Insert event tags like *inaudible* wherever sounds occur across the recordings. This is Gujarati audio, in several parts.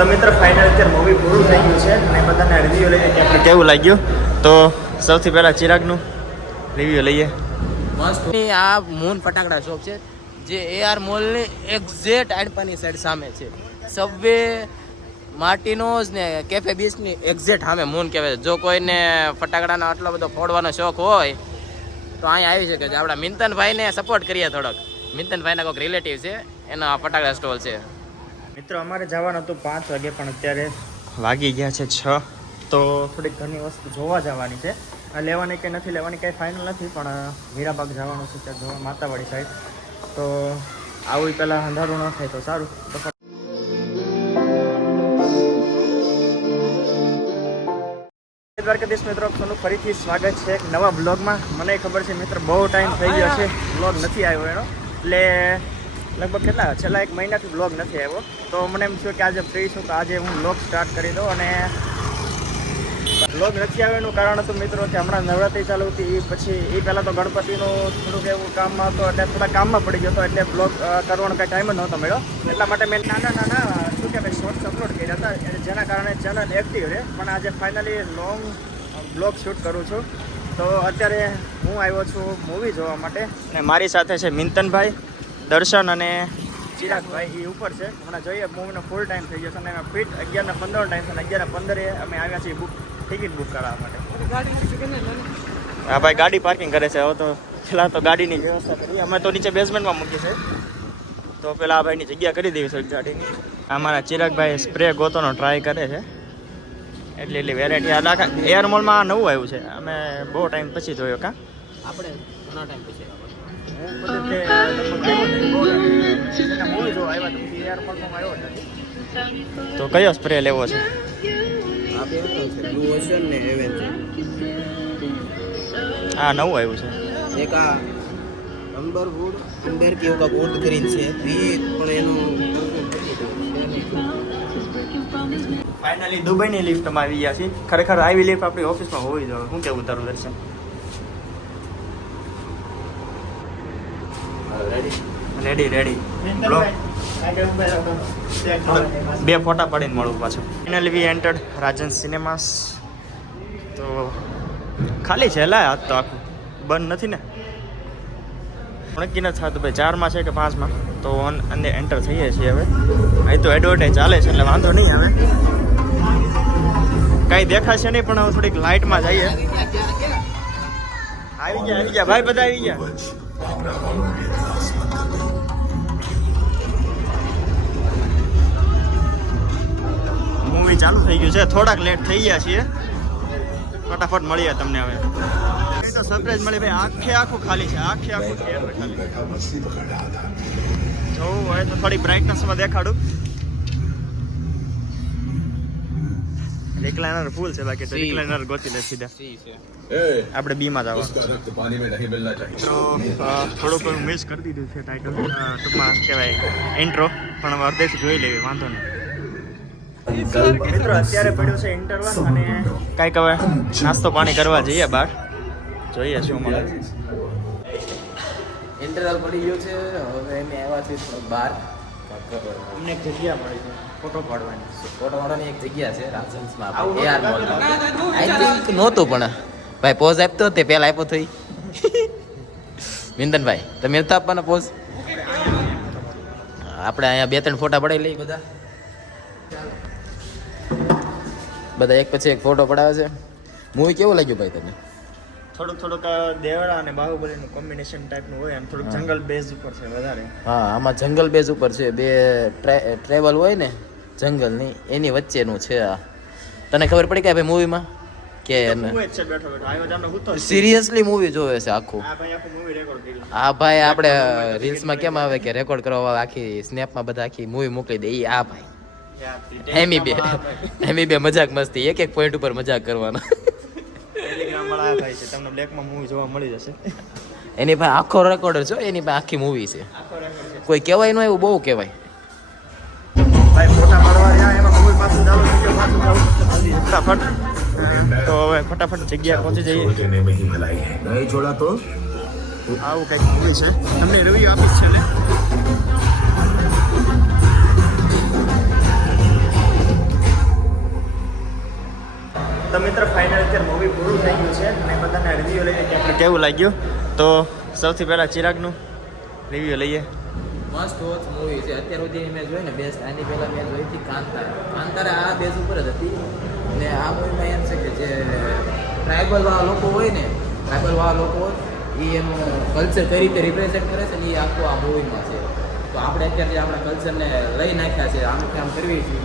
તો મિત્ર ફાઇનલ અત્યારે મૂવી પૂરું થઈ ગયું છે અને બધાને રિવ્યુ લઈએ કે આપણે કેવું લાગ્યું? તો સૌથી પહેલાં ચિરાગનું રિવ્યુ લઈએ. મસ્ત. આ મૂન ફટાકડા શોપ છે, જે એ આર મોલની એક્ઝેક્ટ આડપાની સાઈડ સામે છે. સબવે માર્ટિનોઝ ને કેફે બીચની એક્ઝેક્ટ સામે મૂન કહેવાય જો કોઈને ફટાકડાનો આટલો બધો ફોડવાનો શોખ હોય, તો અહીંયા આવી શકે છે. આપણા મિંતનભાઈને સપોર્ટ કરીએ થોડોક. મિંતનભાઈના કોઈક રિલેટિવ છે, એનો આ ફટાકડા સ્ટોલ છે. મિત્રો, અમારે જવાનું હતું પાંચ વાગે, પણ અત્યારે વાગી ગયા છે છ. તો થોડીક ઘણી વસ્તુ જોવા જવાની છે. લેવાની કે નથી લેવાની કંઈ ફાઇનલ નથી, પણ હીરાબાગ જવાનું છે ત્યાં જોવા, માતાવાડી સાઈડ તો આવું પહેલાં અંધારું ન થાય તો સારું. તો દ્વારકાધીશ મિત્રો આપનું ફરીથી સ્વાગત છે એક નવા બ્લોગમાં મને ખબર છે, મિત્ર, બહુ ટાઈમ થઈ ગયો છે. બ્લોગ નથી આવ્યો એનો. એટલે લગભગ કેટલા? છેલ્લા એક મહિનાથી બ્લોગ નથી આવ્યો. તો મને એમ થયું કે આજે ફ્રી છું, તો આજે હું બ્લોગ સ્ટાર્ટ કરી દઉં અને બ્લોગ નથી આવ્યો એનું કારણ હતું મિત્રો કે હમણાં નવરાત્રી ચાલુ હતી એ પછી એ પહેલાં તો ગણપતિનું થોડુંક એવું કામમાં હતો એટલે થોડા કામમાં પડી ગયો હતો, એટલે બ્લોગ કરવાનો કાંઈ ટાઈમ જ નહોતો મળ્યો. એટલા માટે મેં નાના નાના, શું કહેવાય શોર્ટ્સ અપલોડ કર્યા હતા જેના કારણે ચેનલ એક્ટિવ રહે પણ આજે ફાઇનલી લોંગ બ્લોગ શૂટ કરું છું. તો અત્યારે હું આવ્યો છું મૂવી જોવા માટે. અને મારી સાથે છે મિંતનભાઈ. દર્શન અને ચિરાગભાઈ એ ઉપર છે. હમણાં જોઈએ મૂવીનો ફૂલ ટાઈમ થઈ ગયો છે અને અમે ફિટ અગિયારના પંદર ટાઈમ છે અને અગિયારના પંદરે અમે આવ્યા છીએ બુક ટિકિટ બુક કરાવવા માટે. હા ભાઈ ગાડી પાર્કિંગ કરે છે. હવે તો પેલા તો ગાડીની વ્યવસ્થા કરી અમે તો નીચે બેઝમેન્ટમાં મૂકી છે તો પેલા આ ભાઈની જગ્યા કરી દેવી છે ગાડીની. અમારા ચિરાગભાઈ સ્પ્રે ગોતોનો ટ્રાય કરે છે. એટલી એટલી વેરાયટી આ દાખા એર મોલમાં નવું આવ્યું છે. અમે બહુ ટાઈમ પછી જોયો કા? આપણે ઘણા ટાઈમ પછી તે કયો સ્પ્રે લેવો છે? હા નવું આવ્યું છે. એક આ અંબર વુડ અંબર કે એવું વુડ ગ્રીન છે. એ પણ એનું ફાઇનલી દુબઈની લિફ્ટમાં આવી ગયા છીએ. ખરેખર આવી લિફ્ટ આપણી ઓફિસમાં હોવી જોઈએ. શું કેવું તારું દર્શન? રેડી રેડી બે ફોટા પાડીને મળું પાછું. ફાઇનલી વી એન્ટર્ડ રાજન સિનેમાસ તો ખાલી છે લા આજ તો આખું. બંધ નથી ને? નક્કી નથી થતું ભાઈ ચારમાં છે કે પાંચમાં? તો ઓન અને એન્ટર થઈએ છીએ હવે. અહીં તો એડવર્ટાઇઝ ચાલે છે, એટલે વાંધો નહીં આવે. કાંઈ દેખાશે નહીં, પણ હવે થોડીક લાઇટમાં જઈએ. આવી ગયા આવી ગયા. ભાઈ, બધા આવી ગયા. ચાલુ થઈ ગયું છે. થોડાક લેટ થઈ ગયા છીએ. ફટાફટ મળીએ તમને હવે. તો સરપ્રાઈઝ મળી ભાઈ આખે આખું ખાલી છે. આખે આખું થિયેટર ખાલી. જોવું હોય તો થોડી બ્રાઇટનેસમાં દેખાડું. રિક્લાઇનર ફૂલ છે બાકી તો રિક્લાઇનર ગોતી લે સીધા. આપણે બી માં જવાનું તો થોડુંક મિસ કરી દીધું છે ટાઇટલ ટૂંકમાં કહેવાય ઇન્ટ્રો પણ અર્ધેથી જોઈ લેવી વાંધો નહીં. મિત્રો અત્યારે પડ્યો છે ઇન્ટરવલ અને કાંઈક હવે નાસ્તો પાણી કરવા જઈએ બહાર. જોઈએ શું મળે. ઇન્ટરવલ પડી ગયો છે. હવે અમે આવ્યા છીએ થોડોક બહાર. અમને એક જગ્યા મળી છે ફોટો પાડવાની. ફોટોવાળાની એક જગ્યા છે રાજન્સમાં આપણે. એઆર મોલમાં આઈ થિંક નહોતું પણ. ભાઈ પોઝ આપતો તે પહેલા આપ્યો થઈ વિંદનભાઈ તમે નતા આપવાના પોઝ આપણે અહીંયા બે ત્રણ ફોટા પડાવી લઈએ બધા. બધા એક પછી એક ફોટો પડાવે છે. મૂવી કેવું લાગ્યું ભાઈ તમને? થોડુંક થોડુંક દેવડા અને બાહુબલીનું કોમ્બિનેશન ટાઈપનું હોય અને થોડુંક જંગલ બેઝ ઉપર છે વધારે. હા આમાં જંગલ બેઝ ઉપર છે. બે ટ્રેવલ હોય ને જંગલની એની વચ્ચેનું છે આ. તને ખબર પડી કે ભાઈ મૂવીમાં કે સિરિયસલી મૂવી જોવે છે આખું. આ ભાઈ આખું મૂવી રેકોર્ડ કર્યું. આ ભાઈ આપણે રીલ્સમાં કેમ આવે કે રેકોર્ડ કરવા આખી સ્નેપમાં બધા આખી મૂવી મોકલી દે? આ ભાઈ. હેમી બે. હેમી બે મજાક મસ્તી. એક એક પોઈન્ટ ઉપર મજાક કરવાનો. તમને બ્લેકમાં મૂવી જોવા મળી જશે. એની પાસે આખો રેકોર્ડ છે એની પાસે આખી મૂવી છે. કોઈ કહેવાય નો એવું બહુ કહેવાય. ભાઈ ફોટા પાડવા રહ્યા એમાં મૂવી પાછું ચાલુ વિડિયો પાછું ચાલુ ફટાફટ. તો હવે ફટાફટ જગ્યા પહોંચી જઈએ. નહીં છોડા તો આવું કંઈક મૂવી છે. તમને રવિ આપીશ છે ને? લાગ્યું તો સૌથી પહેલાં ચિરાગનું રિવ્યૂ લઈએ. મસ્ત વોચ મૂવી છે. અત્યાર સુધી મેં જોઈ ને બેસ્ટ આની પહેલાં મેં જોઈ હતી કાંતારા. કાંતારા આ બેઝ ઉપર જ હતી. ને આ મૂવીમાં એમ છે કે જે ટ્રાઇબલવાળા લોકો હોય ને ટ્રાઇબલવાળા લોકો એ એનું કલ્ચર કઈ રીતે રિપ્રેઝેન્ટ કરે છે ને એ આખું આ મૂવીમાં છે. તો આપણે અત્યારે જે આપણા કલ્ચરને લઈ નાખ્યા છે આમ કામ કરવી છે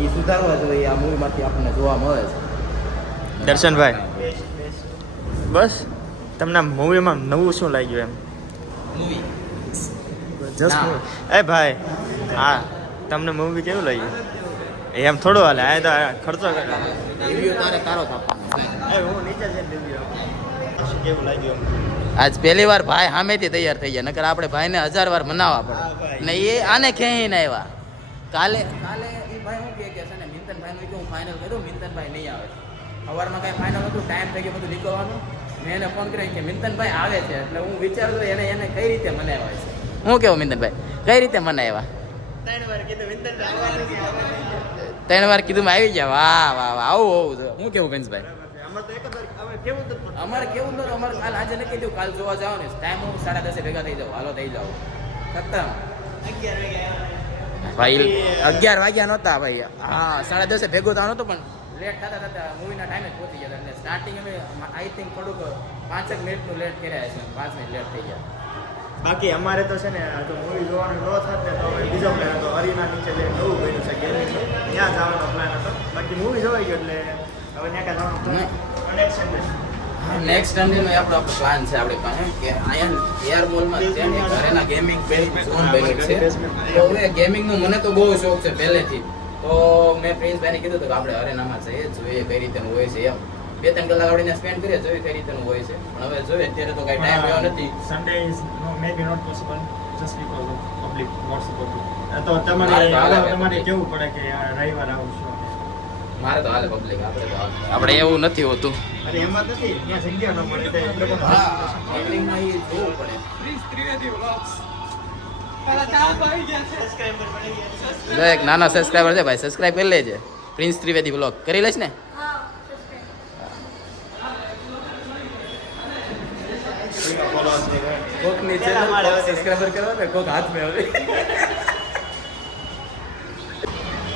એ સુધારવા જોઈએ. આ મૂવીમાંથી આપણને જોવા મળે છે. દર્શનભાઈ. બસ. તમને મૂવીમાં નવું શું લાગ્યું એમ? મૂવી જસ્ટ એ ભાઈ હા તમને મૂવી કેવું લાગ્યું? એમ થોડું હાલે આ તો ખર્ચો કરે. રિવ્યુ તારે તારો જ એ હું નીચે શું કેવું લાગ્યું આજ પહેલી વાર ભાઈ સામેથી તૈયાર થઈ ગયા નકર આપણે ભાઈને હજાર વાર મનાવવા પડે. ને એ આને ક્યાંય ના આવ્યા. કાલે કાલે એ ભાઈ હું કે છે ને મિંતનભાઈનું કે હું ફાઇનલ કર્યું મિંતનભાઈ નહીં આવે. સવારમાં કાંઈ ફાઇનલ હતું ટાઈમ થઈ ગયો બધું નીકળવાનું. મેં એને ફોન કર્યો કે મિંતનભાઈ આવે છે એટલે હું વિચારતો એને એને કઈ રીતે મનાવ્યા છે? હું કેવું મિંતનભાઈ? કઈ રીતે મનાવ્યા? ત્રણ વાર કીધું વિંદર આવવાનું છે, ત્રણ વાર કીધું આવી ગયા. વાહ વાહ વાહ આવું આવું હું કેવું તો અમારે કેવું નતું અમારે કાલ આજે નક્કી થયું કાલ જોવા જાવ ને ટાઈમ હું સાડા દસે ભેગા થઈ જાવ હાલો થઈ જાવ ખતમ. અગિયાર વાગ્યા. ભાઈ અગિયાર વાગ્યા નહોતા ભાઈ. હા સાડા દસે ભેગો થવાનો હતો પણ લેટ થતા થતા મૂવીના ટાઈમે જ પહોંચી ગયા એટલે સ્ટાર્ટિંગ અમે આઈ થિંક થોડુંક પાંચેક મિનિટનું લેટ કર્યા છે પાંચ મિનિટ લેટ થઈ ગયા. બાકી અમારે તો છે ને જો મૂવી જોવાનું ન થાત ને તો અમે બીજો પ્લાન હતો. હરિના નીચે જે નવું બન્યું છે ગેમિંગ ત્યાં જવાનો પ્લાન હતો. બાકી મૂવી જોવાઈ ગયો એટલે હવે ત્યાં કાંઈ જવાનો પ્લાન કનેક્શન નેક્સ્ટ સન્ડેનો આપણો આપણો પ્લાન છે આપણી પાસે. કે આયન એર મોલમાં છે ઘરેના ગેમિંગ ઝોન બન્યું છે. તો હવે ગેમિંગનો મને તો બહુ શોખ છે પહેલેથી. તો મેં પ્રિન્સભાઈને કીધું હતું કે આપણે અરેનામાં જઈએ જોઈએ કઈ રીતેનું હોય છે એમ. બે ત્રણ કલાક આપણે ત્યાં સ્પેન્ડ કરીએ જોઈએ કઈ રીતેનું હોય છે. પણ હવે જોઈએ અત્યારે તો કઈ ટાઈમ રહ્યો નથી. Sunday is no maybe not possible just because of public what's public તો તમારે તમારે કેવું પડે કે આ રવિવાર આવશો મારે તો હાલે પબ્લિક આપણે તો આપણે એવું નથી હોતું. અરે એમાં નથી ત્યાં જગ્યા ન મળે તો એ લોકોનો ગેમિંગમાં એ જોવું પડે. સબસ્ક્રાઇબર ત્રિવેદી જો એક નાના સબસ્ક્રાઈબર છે, ભાઈ સબસ્ક્રાઇબ કરી લેજે. પ્રિન્સ ત્રિવેદી બ્લોગ કરી લઈશ ને? સબસ્ક્રાઇબર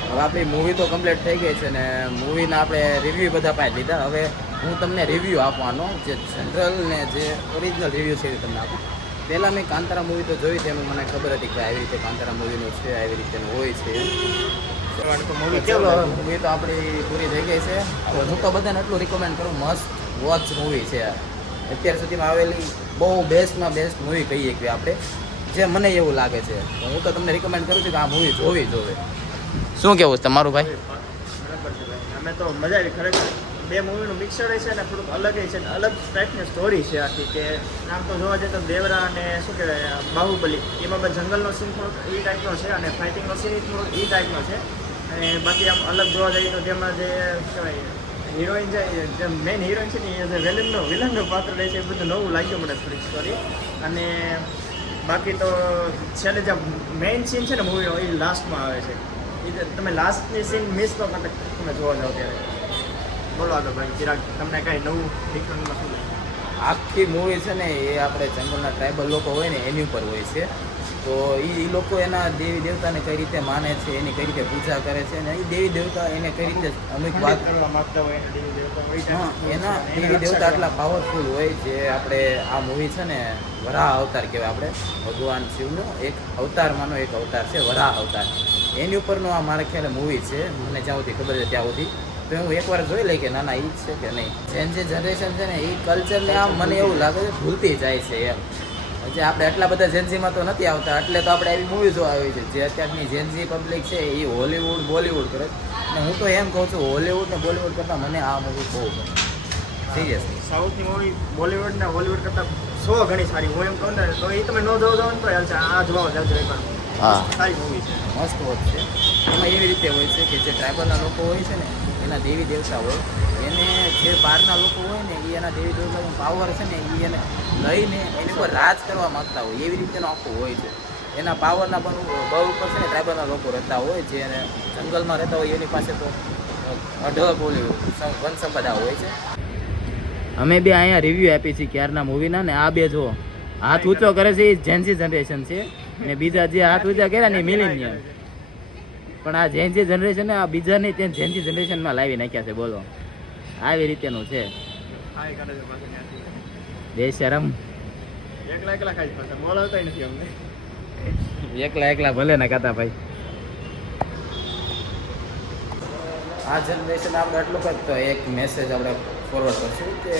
હવે આપણી મૂવી તો કમ્પ્લીટ થઈ ગઈ છે ને મૂવીના આપણે રિવ્યૂ બધા પાસે લીધા હવે હું તમને રિવ્યૂ આપવાનો જે જનરલ ને જે ઓરિજિનલ રિવ્યૂ છે તમને આપું. પહેલાં મેં કાંતારા મૂવી તો જોઈ તેમાં મને ખબર હતી કે આવી રીતે કાંતારા મૂવીનું છે આવી રીતેનું હોય છે. મૂવી ચલો. મૂવી તો આપણી પૂરી થઈ ગઈ છે. તો હું તો બધાને એટલું રિકમેન્ડ કરું મસ્ત વોચ મૂવી છે અત્યાર સુધીમાં આવેલી બહુ બેસ્ટમાં બેસ્ટ મૂવી કહીએ કે આપણે જે મને એવું લાગે છે. તો હું તો તમને રિકમેન્ડ કરું છું કે આ મૂવી જોવી જોવે. શું કેવું છે તમારું ભાઈ? બરાબર છે ભાઈ. અમે તો મજા આવી ખરેખર. બે મૂવીનું મિક્સર છે અને થોડુંક અલગ છે અને અલગ ટાઈપની સ્ટોરી છે આખી કે આમ તો જોવા જઈએ તો દેવરા અને શું કહેવાય બાહુબલી. એમાં પણ જંગલનો સીન થોડોક એ ટાઈપનો છે અને ફાઇટિંગનો સીન થોડોક એ ટાઈપનો છે. અને બાકી આમ અલગ જોવા જઈએ તો તેમાં જે કહેવાય હિરોઈન છે જે મેઇન હિરોઈન છે ને એ જે વિલનનો વિલનનો પાત્ર રહે છે એ બધું નવું લાગ્યું મને થોડીક સ્ટોરી અને બાકી તો છેલ્લે જે મેઇન સીન છે ને મૂવીનો એ લાસ્ટમાં આવે છે. એ તમે લાસ્ટની સીન મિસ ન કરતા તમે જોવા જાઓ ત્યારે. બોલો આગળ ભાઈ ચિરાગ તમને કાંઈ નવું ડિફરન્ટમાં શું આખી મૂવી છે ને એ આપણે જંગલના ટ્રાઇબલ લોકો હોય ને એની ઉપર હોય છે. તો એ લોકો એના દેવી દેવતાને કઈ રીતે માને છે એની કઈ રીતે પૂજા કરે છે અને એ દેવી દેવતા એને કઈ રીતે અમુક વાત કરવા માંગતા હોય એને દેવી દેવતા હોય હા એના દેવી દેવતા આટલા પાવરફુલ હોય જે આપણે આ મૂવી છે ને વરાહ અવતાર કહેવાય આપણે ભગવાન શિવનો એક અવતારમાંનો એક અવતાર છે વરાહ અવતાર. એની ઉપરનો આ મારા ખ્યાલે મૂવી છે મને જ્યાં સુધી ખબર છે ત્યાં સુધી. તો હું એકવાર જોઈ લઈ કે ના ના એ જ છે કે નહીં. જેન જે જનરેશન છે ને એ કલ્ચરને આમ મને એવું લાગે છે ભૂલતી જાય છે એમ. જે આપણે એટલા બધા જેન્ઝીમાં તો નથી આવતા એટલે તો આપણે એવી મૂવી જોવા આવી છે જે અત્યારની જેન્ઝી પબ્લિક છે એ હોલીવુડ બોલીવુડ કરે અને હું તો એમ કહું છું હોલીવુડ ને બોલીવુડ કરતાં મને આ મૂવી બહુ ગમે. સિરિયસલી સાઉથની મૂવી બોલિવૂડ ને હોલિવૂડ કરતાં સો ઘણી સારી. હું એમ કહું ને તો એ તમે ન જોવો જાવ ને તો હાલશે આ જોવા જાજો એકવાર. હા. સારી મૂવી છે. મસ્ત વોચ છે. એમાં એવી રીતે હોય છે કે જે ટ્રાઇબલના લોકો હોય છે ને એના દેવી દેવતા હોય. એને જે બહારના લોકો હોય ને, એ એના દેવી દેવતાનો પાવર છે ને, એ એને લઈને એની ઉપર રાજ કરવા માંગતા હોય. એવી રીતેનો આખું હોય છે. એના પાવરના પણ બહુ ઉપર છે ને ટ્રાઇબલના લોકો રહેતા હોય, જે જંગલમાં રહેતા હોય, એની પાસે તો અઢળક ઓલી વન હોય છે. અમે બી અહીંયા રિવ્યુ આપી છીએ ક્યારના મૂવીના ને આ બે જો હાથ ઊંચો કરે છે, એ જેન્સી જનરેશન છે. ને બીજા જે હાથ ઊંચા કર્યા ને મિલિનિયમ પણ આ જેન્સી જનરેશન આ બીજા નહીં તે જેન્સી જનરેશનમાં લાવી નાખ્યા છે, બોલો. આવી રીતેનું છે. બે શરમ. એકલા એકલા ખાઈ પાછા બોલાવતા નથી અમને એકલા એકલા ભલે ના કાતા ભાઈ. આ જનરેશન આપણે એટલું જ તો એક મેસેજ આપણે ફોરવર્ડ કરશું કે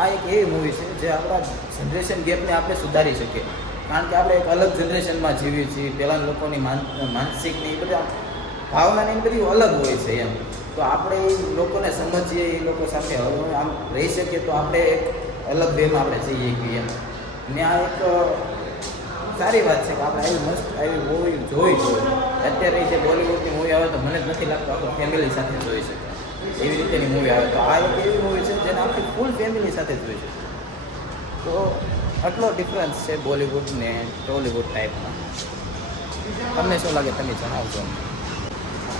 આ એક એવી મૂવી છે જે આપણા જનરેશન ગેપને આપણે સુધારી શકીએ. કારણ કે આપણે એક અલગ જનરેશનમાં જીવીએ છીએ. પહેલાં લોકોની માનસિક ને એ બધા ભાવનાની બધી અલગ હોય છે એમ. તો આપણે એ લોકોને સમજીએ, એ લોકો સાથે આમ રહી શકીએ તો આપણે એક અલગ વેમાં આપણે જઈએ કે એમ. ને આ એક સારી વાત છે કે આપણે આવી મસ્ત આવી મૂવી જોઈ જોઈએ અત્યારે જે બોલિવૂડની મૂવી આવે તો મને જ નથી લાગતું આપણે ફેમિલી સાથે જોઈ શકે એવી રીતેની મૂવી આવે. તો આ એક એવી મૂવી છે જેને આખી ફૂલ ફેમિલી સાથે જોઈ શકે તો આટલો ડિફરન્સ છે બોલિવૂડ ને ટોલિવૂડ ટાઈપમાં તમને શું લાગે તમે જણાવજો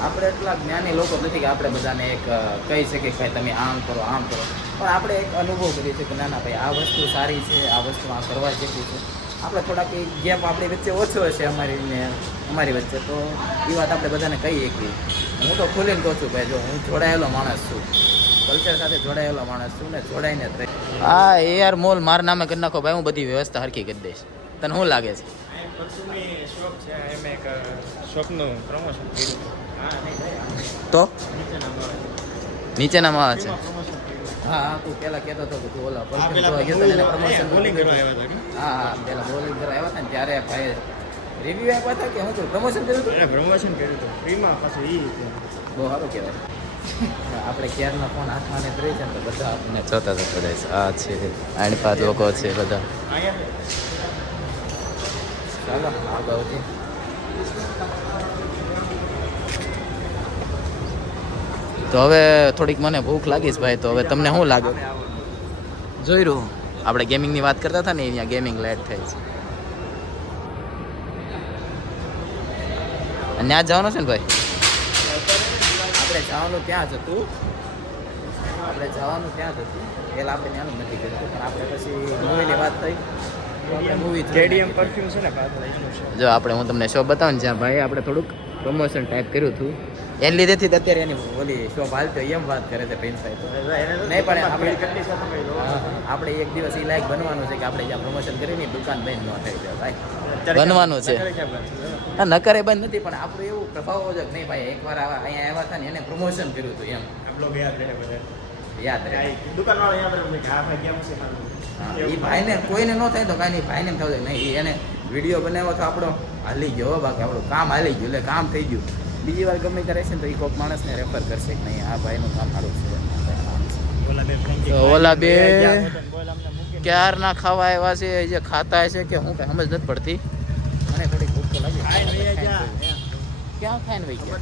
આપણે એટલા જ્ઞાની લોકો નથી કે આપણે બધાને એક કહી શકીએ કે ભાઈ તમે આમ કરો આમ કરો. પણ આપણે એક અનુભવ કરીએ છીએ કે ના ના ભાઈ આ વસ્તુ સારી છે આ વસ્તુ આ કરવા જેવી છે. આપણે થોડાક ગેપ આપણી વચ્ચે ઓછો હશે અમારી ને અમારી વચ્ચે. તો એ વાત આપણે બધાને કહીએ કે હું તો ખુલીને કહું છું ભાઈ જો હું જોડાયેલો માણસ છું કલ્ચર સાથે જોડાયેલો માણસ છું ને જોડાઈને જ રહી. હા એ યાર મોલ મારા નામે કરી નાખો ભાઈ હું બધી વ્યવસ્થા હરખી કરી દઈશ. તને શું લાગે છે? શોપ છે એમ એક શોપનું પ્રમોશન કર્યું તો. નીચેનામાં આવે છે. હા હા તું પેલા કહેતો હતો કે તું ઓલા નહોતું કરવા આવ્યા હતા. હા હા પેલા બોલિંગ કરવા આવ્યા હતા ને ત્યારે ભાઈ રિવ્યુ આપ્યા હતા કે હું પ્રમોશન કર્યું હતું? પ્રમોશન કર્યું હતું. ફ્રીમાં પાછું ઈ બહુ સારું કહેવાય. આપણે ક્યારના ફોન હાથમાં ને કરી છે તો બધા આપણને જોતા આ છે આઠ પાંચ લોકો છે બધા. ચાલો આગળથી તો હવે થોડીક મને ભૂખ લાગી છે ભાઈ તો હવે તમને શું લાગે? જોઈ રહ્યું આપણે ગેમિંગની વાત કરતા હતા ને અહીંયા ગેમિંગ લેટ થઈ છે. અને ત્યાં જવાનું છે ને ભાઈ? આપણે જવાનું ત્યાં જ હતું. આપણે જવાનું ત્યાં જ હતું. પહેલાં આપણે ત્યાંનું નથી કર્યું પણ આપણે પછી મૂવીની વાત થઈ. જો આપણે હું તમને શો બતાવું ને જ્યાં ભાઈ આપણે થોડુંક પ્રમોશન ટાઈપ કર્યું હતું. એને લીધેથી જ અત્યારે એની ઓલી શોપ હાલતો એમ વાત કરે છે પ્રિન્સભાઈ તો. નહીં પણ આપણે. આપણે એક દિવસ એ લાયક બનવાનું છે કે આપણે જ્યાં પ્રમોશન કરીને દુકાન બંધ ન થઈ જાય ભાઈ. બનવાનું છે. હા નકરે બંધ નથી પણ આપણું એવું પ્રભાવ જ નહીં ભાઈ. એકવાર આવા અહીંયા આવ્યા હતા ને એને પ્રમોશન કર્યું હતું એમ. આપણો યાદ રહે બધા. યાદ રહે. દુકાનવાળા યાદ રહે કે ભાઈ કેમ છે એ ભાઈને કોઈને ન થાય તો કાંઈ નહીં ભાઈને થયું નહીં એને વીડિયો બનાવ્યો તો આપણો. હાલી ગયો બાકી આપણું કામ હાલી ગયું એટલે કામ થઈ ગયું. બીજી વાર ગમે કરે છે ને તો એ કોઈક માણસને રેફર કરશે કે નહીં આ ભાઈનું કામ સારું છે. ઓલા બે ક્યારના ખાવા આવ્યા છે જે ખાતા છે કે હું કઈ સમજ નથી પડતી. મને થોડી ભૂખ તો લાગી. ક્યાં ખાઈને વહી ગયા,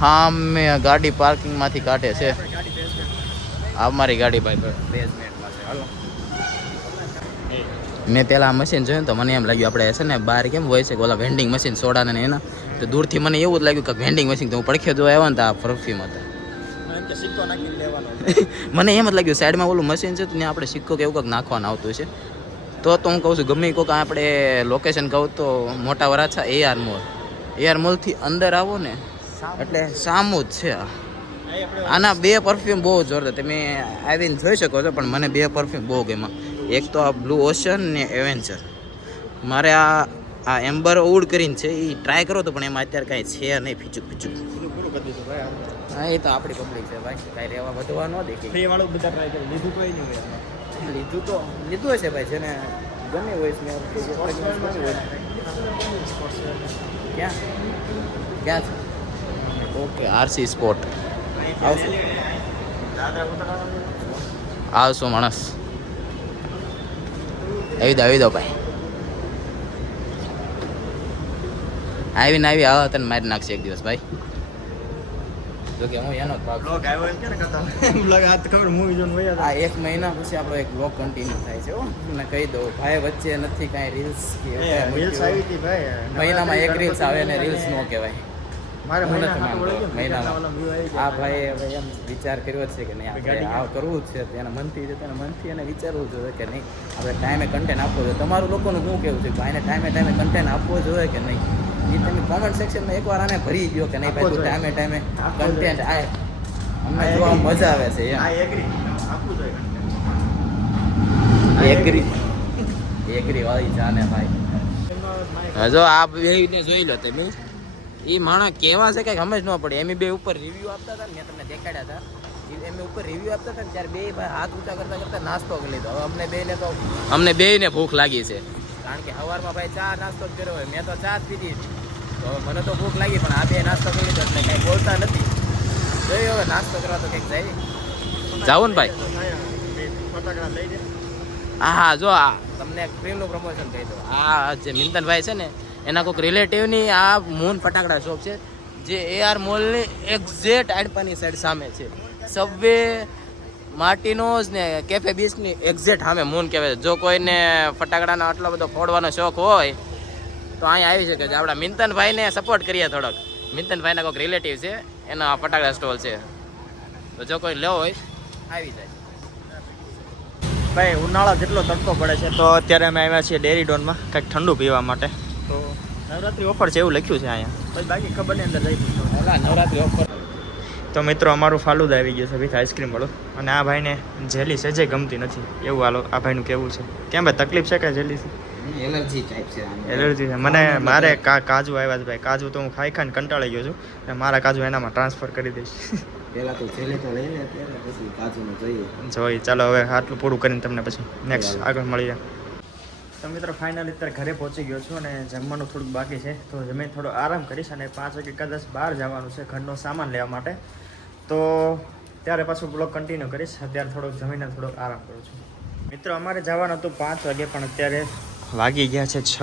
હા. મેં ગાડી પાર્કિંગમાંથી કાઢે છે. આ મારી ગાડી ભાઈ બેઝમેન્ટમાં છે. હાલો. મેં પહેલાં આ મશીન જોયું ને તો મને એમ લાગ્યું આપણે છે ને બહાર કેમ હોય છે ઓલા વેન્ડિંગ મશીન સોડાને ને એના. તો દૂરથી મને એવું જ લાગ્યું કે વેન્ડિંગ મશીન તો હું પડખે જોવા આવ્યો ને તો આ પરફ્યુમ હતા. *laughs* મને એમ જ લાગ્યું સાઈડમાં ઓલું મશીન છે તો ત્યાં આપણે સિક્કો કે એવું કંઈક નાખવાનું આવતું છે. તો તો હું કહું છું ગમે કોઈક આપણે લોકેશન કહું તો Mota Varachha AR mall AR મોલથી અંદર આવો ને એટલે સામું જ છે. આ આના બે પરફ્યુમ બહુ જોરદાર. તમે આવીને જોઈ શકો છો પણ મને બે પરફ્યુમ બહુ ગમ્યા. એક તો આ બ્લુ ઓશન ને એવેન્ચર મારે આ આ એમ્બર ઓડ કરીને છે એ ટ્રાય કરો તો પણ એમાં અત્યારે કાંઈ છે નહીં ફીચુક ફીચુક. કરી હા એ તો આપણી પબ્લિક છે ભાઈ કાંઈ રહેવા વધવા ન દે કે વાળું બધા ટ્રાય કર્યું. લીધું કોઈ નહીં લીધું તો લીધું હશે ભાઈ જેને ગમે હોય છે ને ગમે હોય. ક્યાં? ક્યાં છે? ઓકે આરસી સ્પોર્ટ આવશો. આવશો માણસ. આવી દો આવી દો ભાઈ આવીને આવી આવો તને મારી નાખશે એક દિવસ ભાઈ જો કે હું એનો. Vlog આવ્યો એમ ક્યારે કરતા? આ તો ખબર movie જોઈને વયા આ એક મહિના પછી આપણો એક બ્લોગ કન્ટિન્યુ થાય છે હો મને કહી દઉં ભાઈ વચ્ચે નથી કાંઈ રીલ્સ કે. આવી હતી ભાઈ. મહિનામાં એક રીલ્સ આવે ને રીલ્સ નો કહેવાય મારે જાય. આ ભાઈ હવે એમ વિચાર કર્યો છે કે નહીં આપણે આ કરવું જ છે તેના મનથી છે તેના મનથી એને વિચારવું જોઈએ કે નહીં. આપણે ટાઈમે કન્ટેન્ટ આપવો જોઈએ. તમારું લોકોનું શું કેવું છે? ભાઈને ટાઈમે ટાઈમે કન્ટેન્ટ આપવો જોઈએ કે નહીં? એ તમે કોમેન્ટ સેક્શનમાં એકવાર આને ભરી ગયો કે નહીં ભાઈ તું ટાઈમે ટાઈમે કન્ટેન્ટ અમને જોવા મજા આવે છે એમ. એગ્રી એગ્રી વાળી જાને ભાઈ. આ જોઈ લો તમે. એ માણસ કેવા છે કઈ સમજ ન પડે. એમ બે ઉપર રિવ્યુ આપતા હતા ને મેં તમને દેખાડ્યા હતા. ઈ એમ ઉપર રિવ્યૂ આપતા હતા ને ત્યારે બે ભાઈ હાથ ઊંચા કરતા કરતા નાસ્તો કરી લીધો. હવે અમને બેયને તો અમને બેયને ભૂખ લાગી છે. કારણ કે સવારમાં ભાઈ ચા નાસ્તો જ કર્યો હોય. મેં તો ચા જ પીધી તો મને તો ભૂખ લાગી પણ આ બે નાસ્તો કરી લીધો એટલે કાંઈ બોલતા નથી. જોયું હવે નાસ્તો કરવા તો કંઈક જાય. જાવું ને ભાઈ? ફટાકડા લઈ દે. હા હા જો આ. તમને ક્રીમનું પ્રમોશન કહી દો આ જે મિંતનભાઈ છે ને એના કોઈક રિલેટિવની આ મૂન ફટાકડા શોપ છે જે એ આર મોલની એક્ઝેક્ટ આડપાની સાઈડ સામે છે. સબવે માર્ટિનોઝ ને કેફે બીચની એક્ઝેક્ટ સામે મૂન કહેવાય જો કોઈને ફટાકડાનો આટલો બધો ફોડવાનો શોખ હોય તો અહીંયા આવી શકે છે. આપણા મિંતનભાઈને સપોર્ટ કરીએ થોડોક. મિંતનભાઈના કોઈક રિલેટિવ છે એનો આ ફટાકડા સ્ટોલ છે. તો જો કોઈ લેવો હોય આવી જાય. ભાઈ ઉનાળો જેટલો તડકો પડે છે? તો અત્યારે અમે આવ્યા છીએ ડેરી ડોનમાં કંઈક ઠંડુ પીવા માટે. તો નવરાત્રી ઓફર છે એવું લખ્યું છે અહીંયા. પછી બાકી ખબર નહીં અંદર જઈ નવરાત્રી ઓફર. તો મિત્રો અમારું ફાલુદા આવી ગયું છે વિથ આઈસ્ક્રીમ વાળો. અને આ ભાઈને જેલી છે જે ગમતી નથી. એવું હાલો આ ભાઈનું કેવું છે? કેમ ભાઈ તકલીફ છે કે જેલી છે? એલર્જી ટાઈપ છે એલર્જી છે. મને મારે કા કાજુ આવ્યા છે ભાઈ. કાજુ તો હું ખાઈ ખાઈને કંટાળી ગયો છું. અને મારા કાજુ એનામાં ટ્રાન્સફર કરી દઈશ. પહેલા તો જેલી તો લઈ લે પછી કાજુનું જોઈએ. જોઈ ચાલો હવે આટલું પૂરું કરીને તમને પછી નેક્સ્ટ આગળ મળીએ. તો મિત્રો ફાઇનલ અત્યારે ઘરે પહોંચી ગયો છું અને જમવાનું થોડુંક બાકી છે. તો જમીન થોડો આરામ કરીશ અને પાંચ વાગે કદાચ બહાર જવાનું છે ઘરનો સામાન લેવા માટે. તો ત્યારે પાછું બ્લોગ કન્ટિન્યુ કરીશ. અત્યારે થોડોક જમીને થોડોક આરામ કરું છું. મિત્રો, અમારે જવાનું હતું પાંચ વાગે, પણ અત્યારે વાગી ગયા છે છ.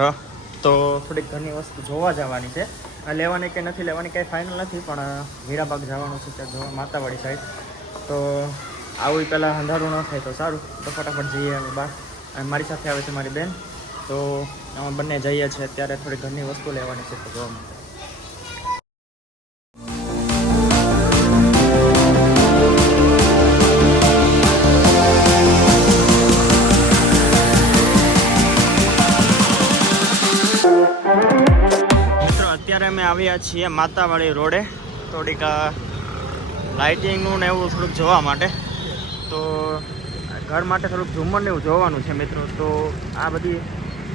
તો થોડીક ઘરની વસ્તુ જોવા જવાની છે. લેવાની કે નથી લેવાની કંઈ ફાઇનલ નથી, પણ હીરાબાગ જવાનું છે ત્યાં જોવા, માતાવાડી સાઈડ તો આવું પહેલાં અંધારું ન થાય તો સારું. તો ફટાફટ જઈએ અમે બહાર. અને મારી સાથે આવે છે મારી બેન. તો અમે બંને જઈએ છીએ અત્યારે થોડી ઘરની વસ્તુ લેવાની છે તો જોવા માટે. અત્યારે અમે આવ્યા છીએ માતાવાળી રોડે. થોડીક લાઇટિંગનું ને એવું થોડુંક જોવા માટે. તો, ઘર માટે થોડુંક ઝુમ્મર ને એવું જોવાનું છે મિત્રો. તો આ બધી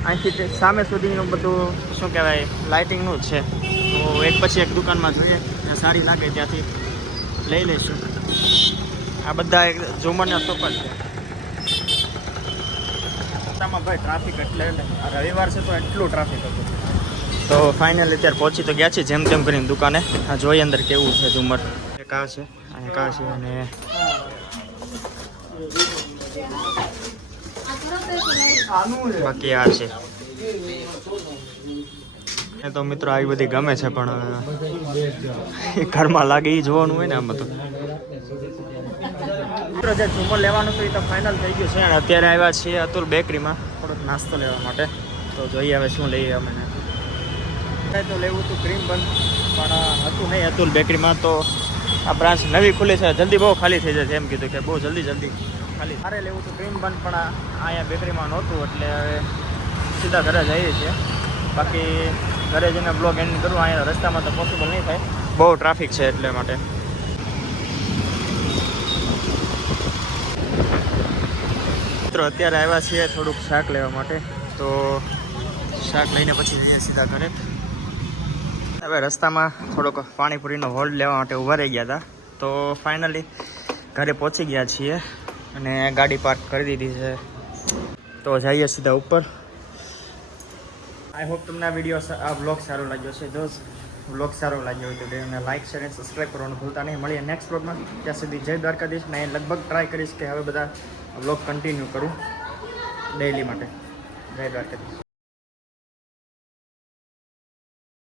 અહીંથી સામે સુધીનું બધું શું કહેવાય લાઇટિંગનું જ છે. તો એક પછી એક દુકાનમાં જોઈએ, ત્યાં સારી લાગે, ત્યાંથી લઈ લઈશું. આ બધા એક ઝુમરના સોપર છે. ભાઈ ટ્રાફિક એટલે રવિવાર છે તો એટલું ટ્રાફિક હતું. તો ફાઇનલ અત્યારે પહોંચી તો ગયા છે જેમ તેમ કરીને દુકાને. આ જોઈએ અંદર કેવું છે ઝુમર કા છે અને કા છે અને બાકી આ છે. એ તો મિત્રો આવી બધી ગમે છે, પણ ઘરમાં લાગે એ જોવાનું હોય ને આમાં તો. મિત્રો, જે ઝુમર લેવાનું હતું એ તો ફાઇનલ થઈ ગયું છે. અને અત્યારે આવ્યા છીએ અતુલ બેકરીમાં થોડોક નાસ્તો લેવા માટે. તો જોઈએ હવે શું લઈએ અમે. તો લેવું હતું ક્રીમ બન પણ હતું નહીં અતુલ બેકરીમાં. તો આ બ્રાન્ચ નવી ખુલી છે. જલ્દી બહુ ખાલી થઈ જશે. એમ કીધું કે બહુ જલ્દી જલ્દી. ખાલી મારે લેવું તો ક્રીમ બન પણ અહીંયા બેકરીમાં નહોતું, એટલે હવે સીધા ઘરે જઈએ છીએ. બાકી ઘરે જઈને બ્લોગ એન્ડ કરું, અહીંયા રસ્તામાં તો પોસિબલ નહીં થાય. બહુ ટ્રાફિક છે એટલે માટે. મિત્રો, અત્યારે આવ્યા છીએ થોડુંક શાક લેવા માટે. તો શાક લઈને પછી જઈએ સીધા ઘરે. હવે રસ્તામાં થોડોક પાણીપુરીનો હોલ્ડ લેવા માટે ઊભા રહી ગયા હતા. તો ફાઇનલી ઘરે પહોંચી ગયા છીએ. અને ગાડી પાર્ક કરી દીધી છે. તો જઈએ સીધા ઉપર. આઈ હોપ તમને આ વીડિયો આ બ્લોગ સારો લાગ્યો છે જો બ્લોગ સારો લાગ્યો હોય તો વિડીયોને લાઇક શેર અને સબસ્ક્રાઈબ કરવાનું ભૂલતા નહીં. મળીએ નેક્સ્ટ બ્લોગમાં ત્યાં સુધી જય દ્વારકાધીશ મેં લગભગ ટ્રાય કરીશ કે હવે બધા બ્લોગ કન્ટિન્યુ કરું. ડેઇલી માટે. જય દ્વારકાધીશ.